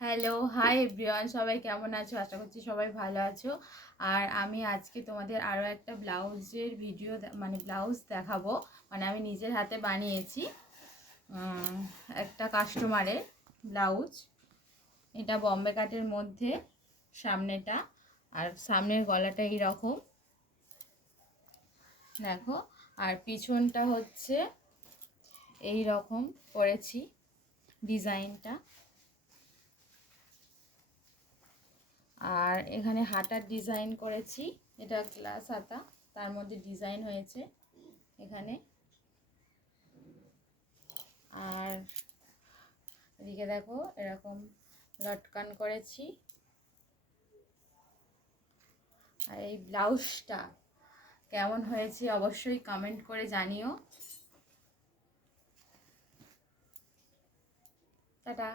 Hello, hi everyone, সবাই কেমন আছো? আশা করছি সবাই ভালো আছো। আর আমি আজকে তোমাদের আরও একটা ব্লাউজের ভিডিও ব্লাউজ দেখাবো। আমি নিজের হাতে বানিয়েছি একটা কাস্টমারের ব্লাউজ। এটা বম্বে কাটের মধ্যে সামনেটা, আর সামনের গলাটা এইরকম দেখো, আর পিছনটা হচ্ছে এই রকম করেছি ডিজাইনটা। আর এখানে হাতার ডিজাইন করেছি, এটা গ্লাস হাতা, তার মধ্যে ডিজাইন হয়েছে এখানে। আর এদিকে দেখো এরকম লটকান করেছি। আর এই ব্লাউজটা কেমন হয়েছে অবশ্যই কমেন্ট করে জানিও। টাটা।